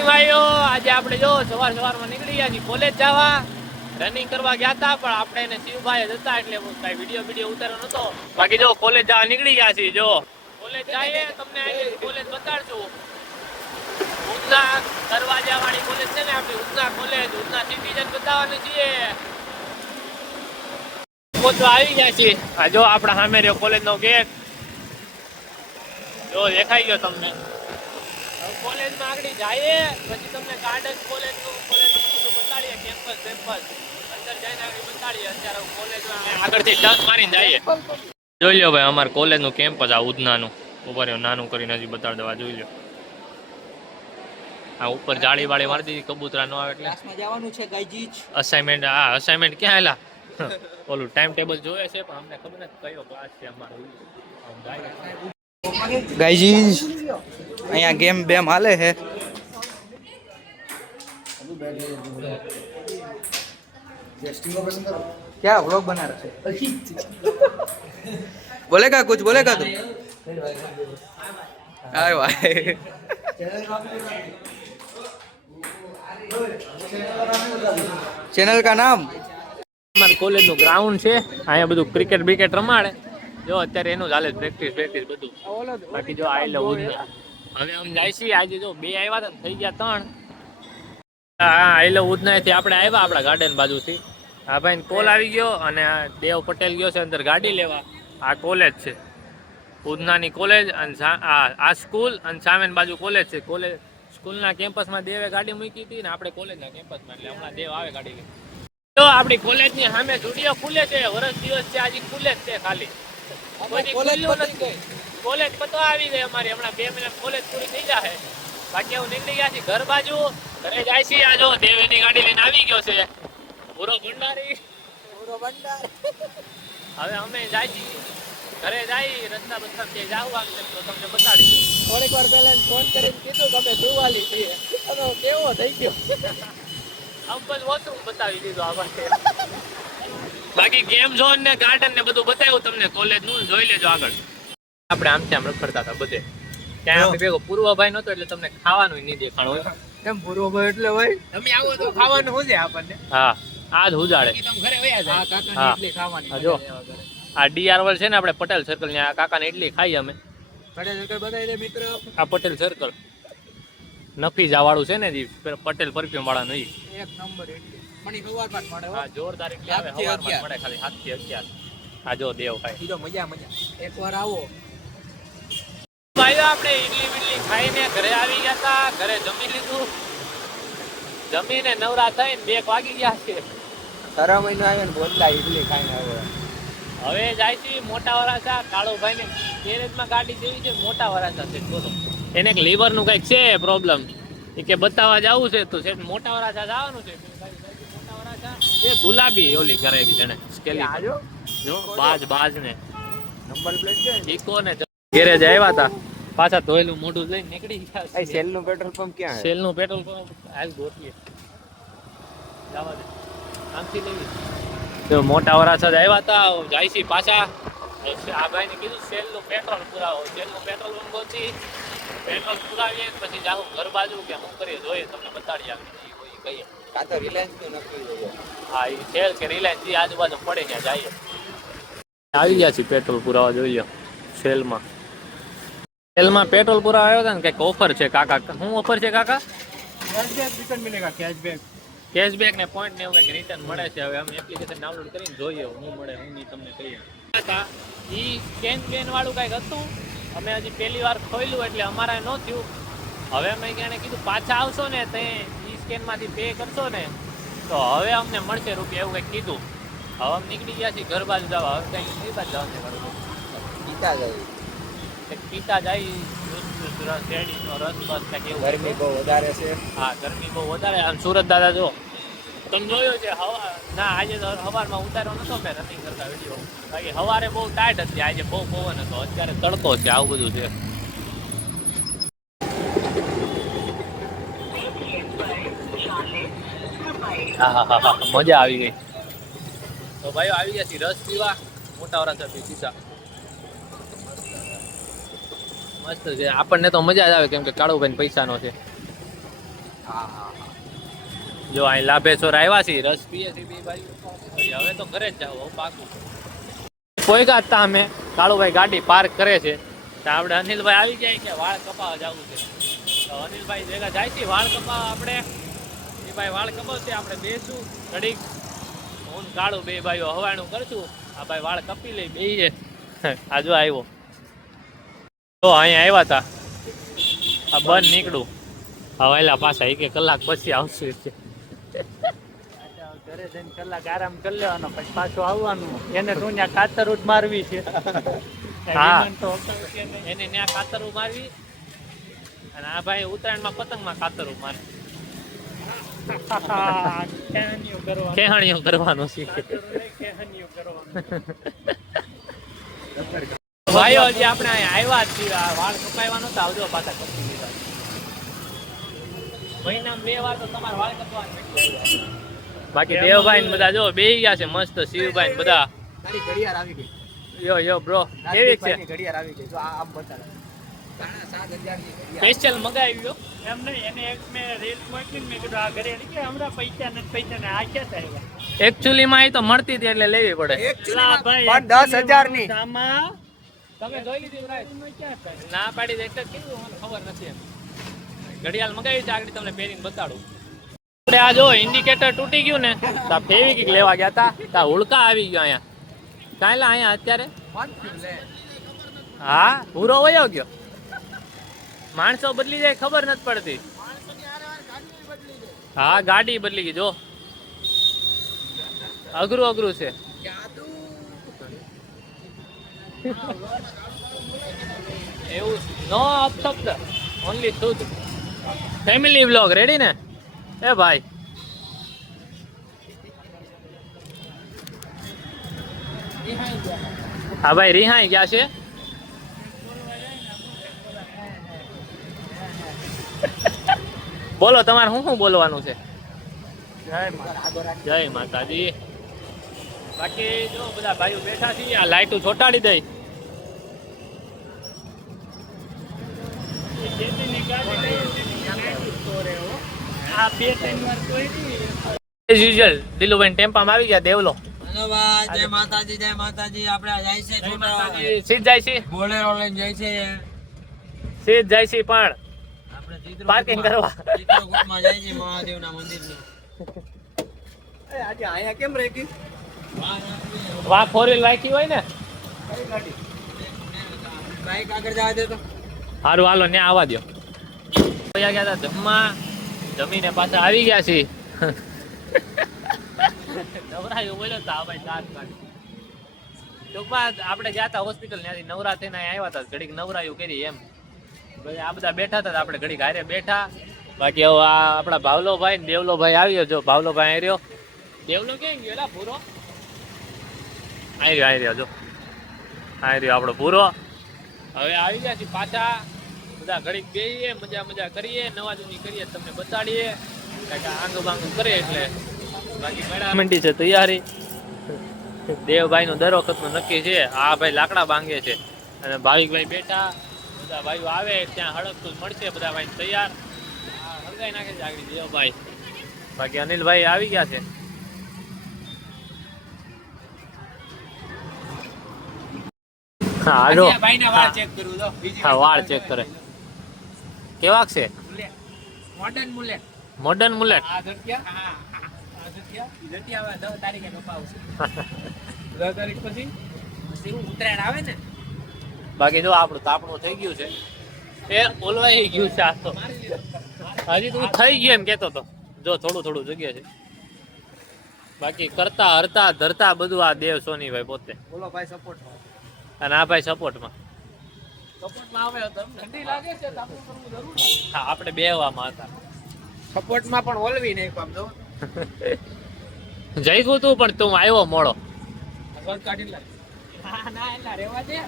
ભાઈઓ આજે આપણે જો સવારમાં નીકળી ગયા છીએ કોલેજ જવા રનિંગ કરવા ગયા હતા પણ આપણે એને શિવભાઈ જ હતા એટલે કઈ વિડીયો ઉતાર્યો નતો બાકી જો કોલેજ જવા નીકળી ગયા છીએ જો કોલેજ જઈએ તમને કોલેજ બતાડશું ઉધના દરવાજા વાળી કોલેજ છે ને આપણી ઉધના કોલેજ ઉધના સિટીઝન બતાવવાનું છીએ પહોંચવા આવી ગયા છીએ આ જો આપણા સામે રહ્યો કોલેજ નો ગેટ જો દેખાઈ ગયો તમને કોલેજમાં આગળ જઈએ પછી તમને ગાર્ડન કોલેજનું બધું બતાડીએ કેમ્પસ અંદર જઈને આગળ બતાડીએ અત્યારે કોલેજમાં આગળથી ટચ મારીને જઈએ જોઈ લો ભાઈ અમારે કોલેજનું કેમ્પસ આ ઉધનાનું ઉપર નાનું કરીને હજી બતાડી દેવા જોઈ લો આ ઉપર જાળી વાળી મારી દીધી કબૂતરા નો આવે એટલે જવાનું છે ગાઈજીચ અસાઇનમેન્ટ ક્યાં આવેલા ઓલું ટાઈમ ટેબલ જોઈએ છે પણ અમને ખબર નથી કયો ક્લાસ છે અમારો ગાઈજીચ અહીંયા ગેમ બેમ હાલે છે क्या व्लॉग बना रहे बोलेगा कुछ बोलेगा तू आए भाई चैनल का नाम અમારા કોલેજનું ગ્રાઉન્ડ છે અહીંયા બધું ક્રિકેટ બ્રિકેટ રમાડે જો અત્યારે એનું ચાલે પ્રેક્ટિસ બધું બાકી જો આઈ લવ ઉધના હવે આમ જાય છે આજે જો બે આવ્યા હતા થઈ ગયા 3 હા આઈ લવ ઉધનાથી આપણે આવ્યા આપણા ગાર્ડન બાજુથી હા ભાઈ કોલ આવી ગયો અને દેવ પટેલ ગયો છે અંદર ગાડી લેવા આ કોલેજ છે ઉધનાની કોલેજ અને આ સ્કૂલ અને સામેની બાજુ કોલેજ છે કોલેજ સ્કૂલના કેમ્પસમાં દેવે ગાડી મૂકી હતી ને આપણે કોલેજના કેમ્પસમાં એટલે હમણાં દેવ આવે ગાડી લઈ તો આપણી કોલેજની સામે સ્ટુડિયો ખુલે છે વર્ષ દિવસ છે આજે ખુલે જ છે ખાલી કોલેજ પતવા આવી ગઈ અમારી હમણાં 2 મહિના કોલેજ પૂરી થઈ જાય બાકી હું નીકળી ગયા છીએ ઘર બાજુ ઘરે જાય છે આ જો દેવીની ગાડી લઈને આવી ગયો છે પૂરો ભંડારી હવે અમે જાય છીએ ઘરે જાય રસ્તા બસ્તા કે જાવ આમ તો તમને બતાડી થોડીક વાર પહેલા ફોન કરીને કીધું કે અમે સુવાલી છીએ અને કેવો થઈ ગયો અંબલ વોશરૂમ બતાવી દીધું આ પાસે બાકી ગેમ ઝોન ને ગાર્ડન ને બધું બતાવ્યું તમને કોલેજ નું જોઈ લેજો આગળ આપણે આમ રખડતા હતા બધે ત્યાં આપણે ભેગો પૂર્વભાઈ નતો એટલે તમને ખાવાનું નહીં દેખાણું હોય કેમ પૂર્વભાઈ એટલે ભાઈ તમે આવો તો ખાવાનું હોય આપણને હા આ જ ઉજાડે તમે ઘરે વયા જાય કાકાની ઇડલી ખાવાની જો આ ડીઆરવલ છે ને આપણે પટેલ સર્કલ ને આ કાકાને ઇડલી ખાઈ અમે પટેલ સર્કલ બતાવી દે મિત્ર આ પટેલ સર્કલ નફીજા વાળું છે ને જી પટેલ પરફ્યુમ વાળા નહીં એક નંબર ઇડલી મણી સવારમાં મળે હા જોરદાર ઇડલી આવે સવારમાં મળે ખાલી 7 થી 11 આ જો દેવ ખાય બીજો મજા એકવાર આવો ભાઈઓ આપણે ઇડલી ખાઈને ઘરે આવી ગયા હતા ઘરે જમી લીધું જમીને નવરા થઈને 2 વાગી ગયા છે 3 મહિનો આવ્યો ને બોલતા ઇડલી ખાઈને આવ્યો હવે જાય છે મોટા વરાછા કાળુભાઈ ને ગેરેજમાં ગાડી જેવી છે મોટા વરાછા છે બોલો એને એક લીવર નું કઈક છે પ્રોબ્લેમ એ કે બતાવવા જવું છે તો સેટ મોટા વરાછા જવાનું છે મોટા વરાછા એ ગુલાબી ઓલી કરાવી છે ને સ્કેલી જો બાજ ને નંબર પ્લેટ છે ઈકો ને ગેરેજ આવ્યા હતા પાછા ધોયેલું મોઢું લઈને નીકળી ગયા એ સેલ નું પેટ્રોલ પંપ ક્યાં છે સેલ નું પેટ્રોલ પંપ હાલ ગોતીએ જવા દે આમથી લેવી તો મોટા વરાછા જ આવ્યા હતા જાય છે પાછા આ ભાઈને કીધું સેલ નું પેટ્રોલ પુરાવો સેલ નું પેટ્રોલ પંપ ગોતી પેટ્રોલ પુરાવીએ પછી જાઉં ઘર બાજુ કે શું કરીએ જોઈએ તમને બતાડી આપીએ કહીએ કાં તો રિલાયન્સ તો નક્કી જોઈએ હા એ સેલ કે રિલાયન્સ જે આજુબાજુ પડે ત્યાં જઈએ આવી ગયા છે પેટ્રોલ પુરાવા જોઈ લો સેલમાં પેટ્રોલ પુરાવા આવ્યો હતા ને કંઈક ઓફર છે કાકા શું ઓફર છે કાકા કેશબેક રિટર્ન મિલેગા કેશબેક ને પોઈન્ટ ને એવું કંઈક રિટર્ન મળે છે હવે અમે એપ્લિકેશન ડાઉનલોડ કરીને જોઈએ શું મળે હું નહીં તમને કહીએ ઈ સ્કેન વાળું કંઈક હતું અમે હજી પહેલી વાર ખોલ્યું એટલે અમારે ન થયું હવે અમે એને કીધું પાછા આવશો ને તે ઈ સ્કેનમાંથી પે કરશો ને તો હવે અમને મળશે રૂપિયા એવું કંઈક કીધું હવે અમે નીકળી ગયા છીએ ઘર બાજુ જવા હવે કંઈક કઈ બાજુ જવાનું પીતા જાય શેરડીનો રસ બસ કંઈક એવું ગરમી બહુ વધારે છે હા ગરમી બહુ વધારે આમ સુરત દાદા જો તમે જોયો છે હવા ના આજે તો સવારમાં ઉતાર્યો નતો મેં રનિંગ કરતા વિડીયો બાકી સવારે બહુ ટાઈટ હતી આજે બહુ પવન હતો અત્યારે તડકો છે આવું બધું છે હા મજા આવી ગઈ તો ભાઈઓ આવી ગયા છે રસ પીવા મોટા વરાછા પીસા મસ્ત છે આપણને તો મજા જ આવે કેમ કે કાળુભાઈ પૈસાનો છે જો અહીં લાભેશ્વર આવ્યા છીએ, રસ પીએ છીએ બે ભાઈ. હવે તો ઘરે જ જાવ પાકું. કોઈ ગાત તા અમે કાળુભાઈ ગાડી પાર્ક કરે છે તો આપણે અનિલભાઈ આવી જાય કે વાળ કપાવા જવું છે, તો અનિલભાઈ ભેગા જાય છે વાળ કપાવા. આપણે એ ભાઈ વાળ કપાવશે, આપણે બેસું ઘડીક, હું કાળું બે ભાઈઓ હવાણું કરશું. આ ભાઈ વાળ કપી લઈ બેહીએ. આ જો આવ્યો તો અહીંયા આવ્યા હતા, આ બંધ નીકળું હવેલા પાછા 1 કલાક પછી આવશું. ઘરે જઈને કલાક આરામ કરી લેવાનો, પછી પાછું આવવાનું. એને તો ત્યાં કાતરું જ મારવી છે. હા, એને ત્યાં કાતરું મારવી, અને આ ભાઈ ઉત્તરાયણમાં પતંગમાં કાતરું મારે. ખેહણીઓ કરવાનું શીખે. ભાઈઓ હજી આપણે અહીંયા આવ્યા જ છીએ, આ વાળ કપાવવાનો તો આવજો પાછા કપી દીધા. મહિનામાં 2 વાર તો તમારે વાળ કપાવવાનું. બાકી દેવભાઈ ને બધા જો બેહી ગયા છે મસ્ત. શિવભાઈ ને બધા. તારી ઘડિયાળ આવી ગઈ. યો બ્રો, કેવી છે? ઘડિયાળ આવી ગઈ. જો આમ બતાડો. 7,000 ની ઘડિયાળ સ્પેશિયલ મગાવ્યો. એમ નહીં, એને એક મેં રીલ મોકલીને મેં કીધું આ ઘરે કે હમણાં પૈસા ને આ ક્યાં થાય? એકચ્યુઅલી માં એ તો મળતી હતી એટલે લેવી પડે. પણ 10,000 ની. આમાં તમે જોઈ લીધી ક્યાં થાય? ના પાડી દે એટલે કેવું મને ખબર નથી એમ. ઘડિયાળ મગાવી છે, આગળ તમને પહેરીને બતાડું. આપણે આ જો ઇન્ડિકેટર તૂટી ગયું ને, તો ફેવિકિક લેવા ગયા હતા, તો હુડકા આવી ગયો અહીંયા. કાંઈલા અહીંયા અત્યારે હા પૂરો વયો ગયો. માણસો બદલી જાય ખબર નથી પડતી. હા ગાડી બદલી ગઈ. જો અઘરું છે. એવું નો અપશબ્દ, ઓનલી શુદ્ધ ફેમિલી વ્લોગ. રેડી ને એ ભાઈ? હા ભાઈ રિહાઈ ગયા છે. બોલો તમારે શું બોલવાનું છે? જય માતાજી. બાકી જો બધા ભાઈઓ બેઠા છીએ, આ લાઈટો ચોટાડી દઈ. આ 2-3 વાર કોઈ એઝ યુઝ્યુઅલ દિલુભાઈ ટેમ્પામાં આવી ગયા. દેવલો જય માતાજી, જય માતાજી. આપણે જાય છે સીધ જાય છે, બોલેરો લઈને જાય છે. સીધ જાય છે, પણ આપણે પાર્કિંગ કરવા ચિત્રકૂટમાં જાય છે મહાદેવના મંદિરમાં. આજે આયા કેમ રહી? વા 4 વ્હીલ રાખી હોય ને. બાઈક આગળ જવા દે તો. સારું હાલો ને આવવા દો. ગયા હતા જમવા, જમીને પાછા આવી ગયા છીએ. નવરાયું બોલ્યો તો આ ભાઈ દાંત કાઢી. ટૂંકમાં આપણે ગયા હતા હોસ્પિટલ, ત્યાંથી નવરા થઈને આવ્યા હતા, ઘડીક નવરાયું કરી એમ. આ બધા બેઠા હતા, આપણે ઘડીક હારે બેઠા. બાકી હવે આ આપણા ભાવલોભાઈ ને દેવલોભાઈ આવ્યો. જો ભાવલોભાઈ આવી રહ્યો. દેવલો ક્યાં ગયો એલા? પૂરો આવી રહ્યો. જો આવી રહ્યો આપણો પૂરો. હવે આવી ગયા છીએ પાછા. બધા ઘડીક બેહીએ, મજા કરીએ, નવા જૂની કરીએ, તમને બતાડીએ. આંગ બાંગ કરે એટલે બાકી મેળા મંડી છે તૈયારી. દેવભાઈ નું દર વખત નું નક્કી છે. આ ભાઈ લાકડા બાંગે છે અને ભાવિકભાઈ બેઠા. બધા ભાઈઓ આવે ત્યાં હળકતું મળશે. બધા ભાઈ તૈયાર હળગાઈ નાખે છે આગળ દેવભાઈ. બાકી અનિલભાઈ આવી ગયા છે. હા જો ભાઈના વાળ ચેક કરું તો. હા વાળ ચેક કરે. કેવાક છે? Modern mullet. Modern mullet. આ ધરતિયા? હા આ ધરતિયા. ધરતિયા આવે 10 તારીખે કપાવશે. 10 તારીખ પછી ઉત્તરાયણ આવે ને. બાકી જો આપણું તાપણું થઈ ગયું છે. એ ઓલવાઈ ગયું છે આ તો. હજી તું થઈ ગયું એમ કેતો તો. જો થોડું જગ્યા છે. બાકી કરતા હરતા ધરતા બધું આ દેવ સોનીભાઈ પોતે. બોલો ભાઈ સપોર્ટ. અને આ ભાઈ સપોર્ટમાં. સપોર્ટમાં આવે તો ઠંડી લાગે છે તો આપણે કરવું જરૂરી. હા આપણે બેહવામાં હતા. સપોર્ટમાં પણ ઓલવી નહીં પામ દો. જઈ ગયું તું પણ તું આવ્યો મોડો. કાઢી લે. હા ના એલા રેવા દે.